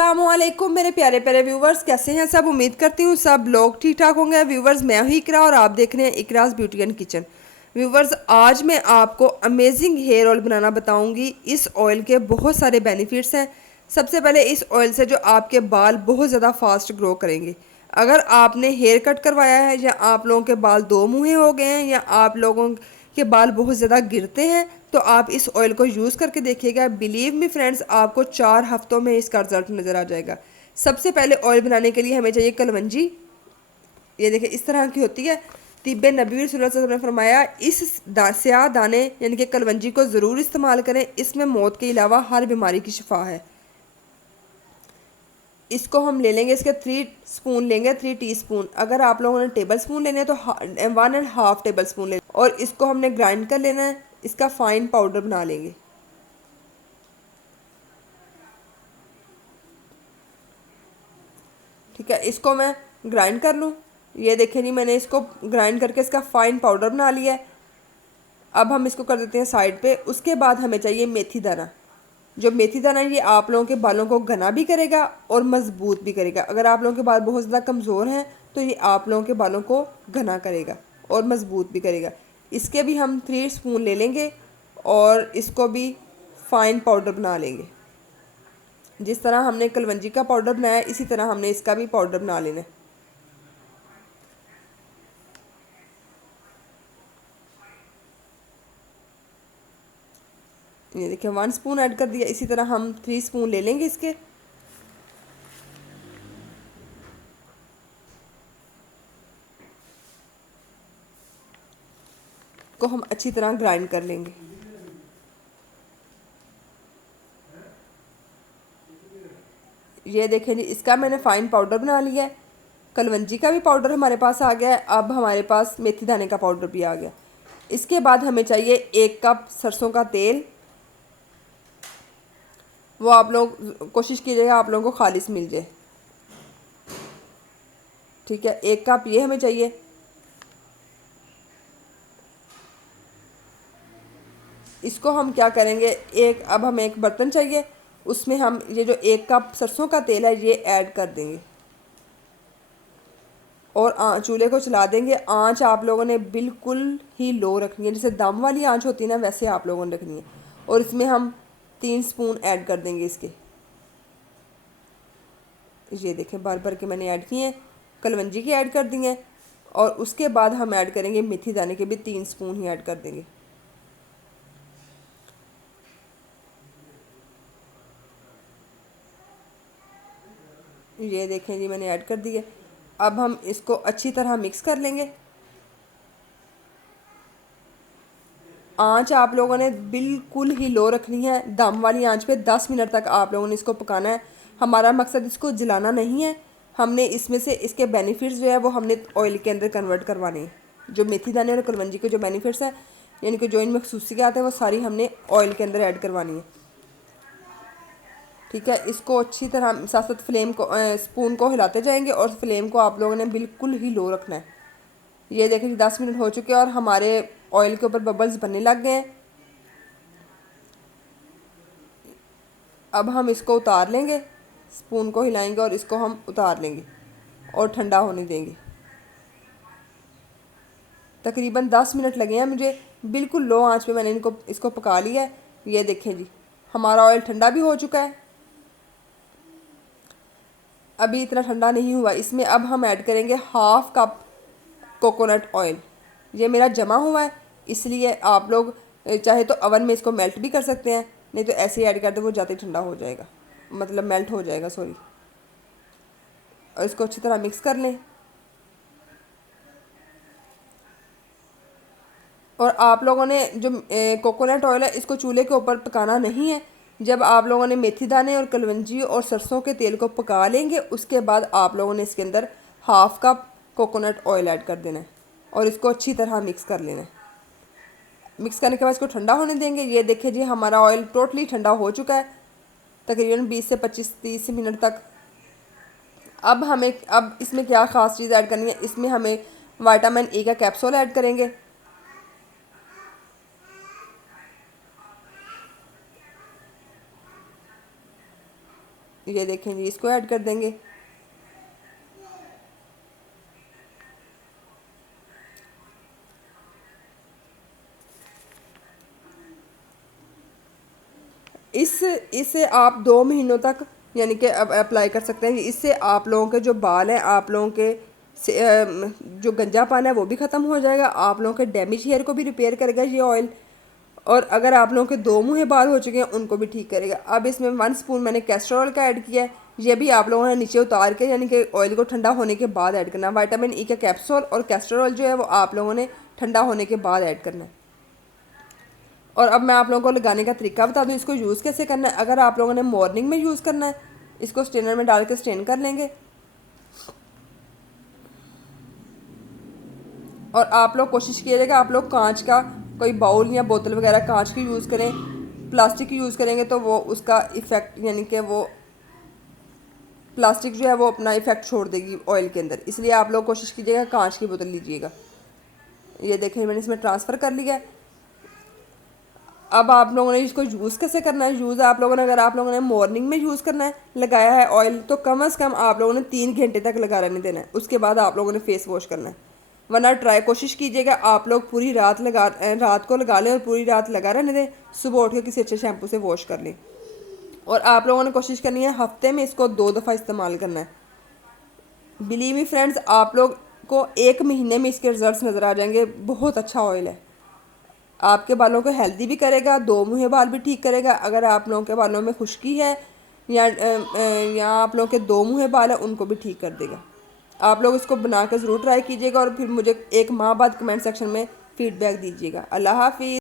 अस्सलामुअलैकुम मेरे प्यारे प्यारे व्यूवर्स, कैसे हैं सब। उम्मीद करती हूँ सब लोग ठीक ठाक होंगे। व्यूवर्स, मैं हूँ इकरा और आप देख रहे हैं Ikraj beauty and kitchen. Viewers, आज मैं आपको अमेजिंग हेयर ऑयल बनाना बताऊंगी। इस ऑयल के बहुत सारे बेनिफिट्स हैं। सबसे पहले इस ऑयल से जो आपके बाल बहुत ज़्यादा फास्ट ग्रो करेंगे। अगर आपने हेयर कट करवाया है या आप लोगों के बाल दो मुँहे हो गए हैं या आप लोगों के बाल बहुत ज़्यादा गिरते हैं तो आप इस ऑयल को यूज़ करके देखिएगा। बिलीव मी फ्रेंड्स, आपको 4 हफ्तों में इसका रिजल्ट नज़र आ जाएगा। सबसे पहले ऑयल बनाने के लिए हमें चाहिए कलवंजी। ये देखिए इस तरह की होती है। तिब्बे नबी सल्लल्लाहु अलैहि वसल्लम ने फरमाया इस स्याह दाने यानी कि कलवंजी को ज़रूर इस्तेमाल करें। इसमें मौत के अलावा हर बीमारी की शिफा है। इसको हम ले लेंगे, इसके 3 स्पून लेंगे, 3 टीस्पून। अगर आप लोगों ने टेबल स्पून लेने हैं तो 1.5 टेबल स्पून लेना और इसको हमने ग्राइंड कर लेना है। इसका फाइन पाउडर बना लेंगे। ठीक है, इसको मैं ग्राइंड कर लूँ। ये देखें जी, मैंने इसको ग्राइंड करके इसका फाइन पाउडर बना लिया है। अब हम इसको कर देते हैं साइड पे। उसके बाद हमें चाहिए मेथी दाना। जो मेथी दाना है ये आप लोगों के बालों को घना भी करेगा और मजबूत भी करेगा। अगर आप लोगों के बाल बहुत ज़्यादा कमज़ोर हैं तो ये आप लोगों के बालों को घना करेगा और मजबूत भी करेगा। इसके भी हम 3 स्पून ले लेंगे और इसको भी फाइन पाउडर बना लेंगे। जिस तरह हमने कलवंजी का पाउडर बनाया है इसी तरह हमने इसका भी पाउडर बना लेना है। ये देखिए 1 स्पून ऐड कर दिया। इसी तरह हम 3 स्पून ले लेंगे इसके। को हम अच्छी तरह ग्राइंड कर लेंगे। ये देखें जी, इसका मैंने फाइन पाउडर बना लिया है। कलवंजी का भी पाउडर हमारे पास आ गया है। अब हमारे पास मेथी दाने का पाउडर भी आ गया। इसके बाद हमें चाहिए 1 कप सरसों का तेल। वो आप लोग कोशिश कीजिएगा आप लोगों को खालिस मिल जाए। ठीक है, 1 कप ये हमें चाहिए। इसको हम क्या करेंगे, अब हमें एक बर्तन चाहिए। उसमें हम ये जो 1 कप सरसों का तेल है ये ऐड कर देंगे और चूल्हे को चला देंगे। आंच आप लोगों ने बिल्कुल ही लो रखनी है, जैसे दम वाली आंच होती है ना वैसे आप लोगों ने रखनी है। और इसमें हम 3 स्पून ऐड कर देंगे इसके। ये देखें भर भर के मैंने ऐड किए हैं। कलवंजी की ऐड कर दी हैं और उसके बाद हम ऐड करेंगे मेथी दाने के भी 3 स्पून ही ऐड कर देंगे। ये देखें जी मैंने ऐड कर दिए। अब हम इसको अच्छी तरह मिक्स कर लेंगे। आंच आप लोगों ने बिल्कुल ही लो रखनी है। दम वाली आंच पे 10 मिनट तक आप लोगों ने इसको पकाना है। हमारा मकसद इसको जलाना नहीं है। हमने इसमें से इसके बेनिफिट्स जो है वो हमने ऑयल के अंदर कन्वर्ट करवाने हैं। जो मेथी दाने और कलवंजी के जो बेनिफिट्स हैं यानी कि जो इनमें खसूसियात है वो सारी हमने ऑयल के अंदर ऐड करवानी है। ठीक है, इसको अच्छी तरह साथ साथ फ्लेम को स्पून को हिलाते जाएंगे और फ्लेम को आप लोगों ने बिल्कुल ही लो रखना है। ये देखिए 10 मिनट हो चुके हैं और हमारे ऑयल के ऊपर बबल्स बनने लग गए हैं। अब हम इसको उतार लेंगे। स्पून को हिलाएंगे और इसको हम उतार लेंगे और ठंडा होने देंगे। तकरीबन 10 मिनट लगे हैं मुझे। बिल्कुल लो आंच पे मैंने इसको पका लिया है। ये देखें जी, हमारा ऑयल ठंडा भी हो चुका है। अभी इतना ठंडा नहीं हुआ। इसमें अब हम ऐड करेंगे 1/2 कप कोकोनट ऑयल। ये मेरा जमा हुआ है, इसलिए आप लोग चाहे तो अवन में इसको मेल्ट भी कर सकते हैं, नहीं तो ऐसे ही ऐड कर दे, वो जाते ही ठंडा हो जाएगा, मतलब मेल्ट हो जाएगा सॉरी। और इसको अच्छी तरह मिक्स कर लें। और आप लोगों ने जो कोकोनट ऑयल है इसको चूल्हे के ऊपर पकाना नहीं है। जब आप लोगों ने मेथी दाने और कलवंजी और सरसों के तेल को पका लेंगे उसके बाद आप लोगों ने इसके अंदर 1/2 कप कोकोनट ऑयल ऐड कर देना है और इसको अच्छी तरह मिक्स कर लेना है। मिक्स करने के बाद इसको ठंडा होने देंगे। ये देखिए जी हमारा ऑयल टोटली ठंडा हो चुका है, तकरीबन 20 से 25-30 मिनट तक। अब इसमें क्या ख़ास चीज़ ऐड करनी है, इसमें हमें विटामिन ए का कैप्सूल ऐड करेंगे। ये देखें जी, इसको ऐड कर देंगे। इससे आप 2 महीनों तक यानी कि अब अप्लाई कर सकते हैं। इससे आप लोगों के जो बाल हैं, आप लोगों के जो गंजापन है वो भी ख़त्म हो जाएगा, आप लोगों के डैमेज हेयर को भी रिपेयर करेगा ये ऑयल। और अगर आप लोगों के 2 मुँहे बाल हो चुके हैं उनको भी ठीक करेगा। अब इसमें 1 स्पून मैंने कैस्टर ऑयल का ऐड किया है। ये भी आप लोगों ने नीचे उतार के यानी कि ऑयल को ठंडा होने के बाद ऐड करना है। विटामिन ई का कैप्सूल और कैस्टर ऑयल जो है वो आप लोगों ने ठंडा होने के बाद ऐड करना है। और अब मैं आप लोगों को लगाने का तरीका बता दूं, इसको यूज़ कैसे करना है। अगर आप लोगों ने मॉर्निंग में यूज़ करना है, इसको स्ट्रेनर में डाल के स्ट्रेन कर लेंगे। और आप लोग कोशिश कीजिएगा आप लोग कांच का कोई बाउल या बोतल वगैरह कांच की यूज़ करें। प्लास्टिक की यूज़ करेंगे तो वो उसका इफ़ेक्ट यानी कि वो प्लास्टिक जो है वो अपना इफ़ेक्ट छोड़ देगी ऑयल के अंदर, इसलिए आप लोग कोशिश कीजिएगा कांच की बोतल लीजिएगा। ये देखें मैंने इसमें ट्रांसफ़र कर लिया है। अब आप लोगों ने इसको यूज़ कैसे करना है। यूज़ आप लोगों ने, अगर आप लोगों ने मॉर्निंग में यूज़ करना है लगाया है ऑयल, तो कम अज़ कम आप लोगों ने 3 घंटे तक लगा रहने देना है। उसके बाद आप लोगों ने फेस वॉश करना है। वरना कोशिश कीजिएगा आप लोग पूरी रात को लगा लें और पूरी रात लगा रहने दें। सुबह उठ के किसी अच्छे शैम्पू से वॉश कर लें। और आप लोगों ने कोशिश करनी है हफ्ते में इसको 2 दफ़ा इस्तेमाल करना है। बिलीव मी फ्रेंड्स, आप लोग को 1 महीने में इसके रिजल्ट्स नज़र आ जाएंगे। बहुत अच्छा ऑयल है, आपके बालों को हेल्दी भी करेगा, 2 मुँहे बाल भी ठीक करेगा। अगर आप लोगों के बालों में खुश्की है या आप लोगों के 2 मुँहे बाल हैं उनको भी ठीक कर देगा। आप लोग इसको बना कर ज़रूर ट्राई कीजिएगा और फिर मुझे 1 माह बाद कमेंट सेक्शन में फ़ीडबैक दीजिएगा। अल्लाह हाफिज़।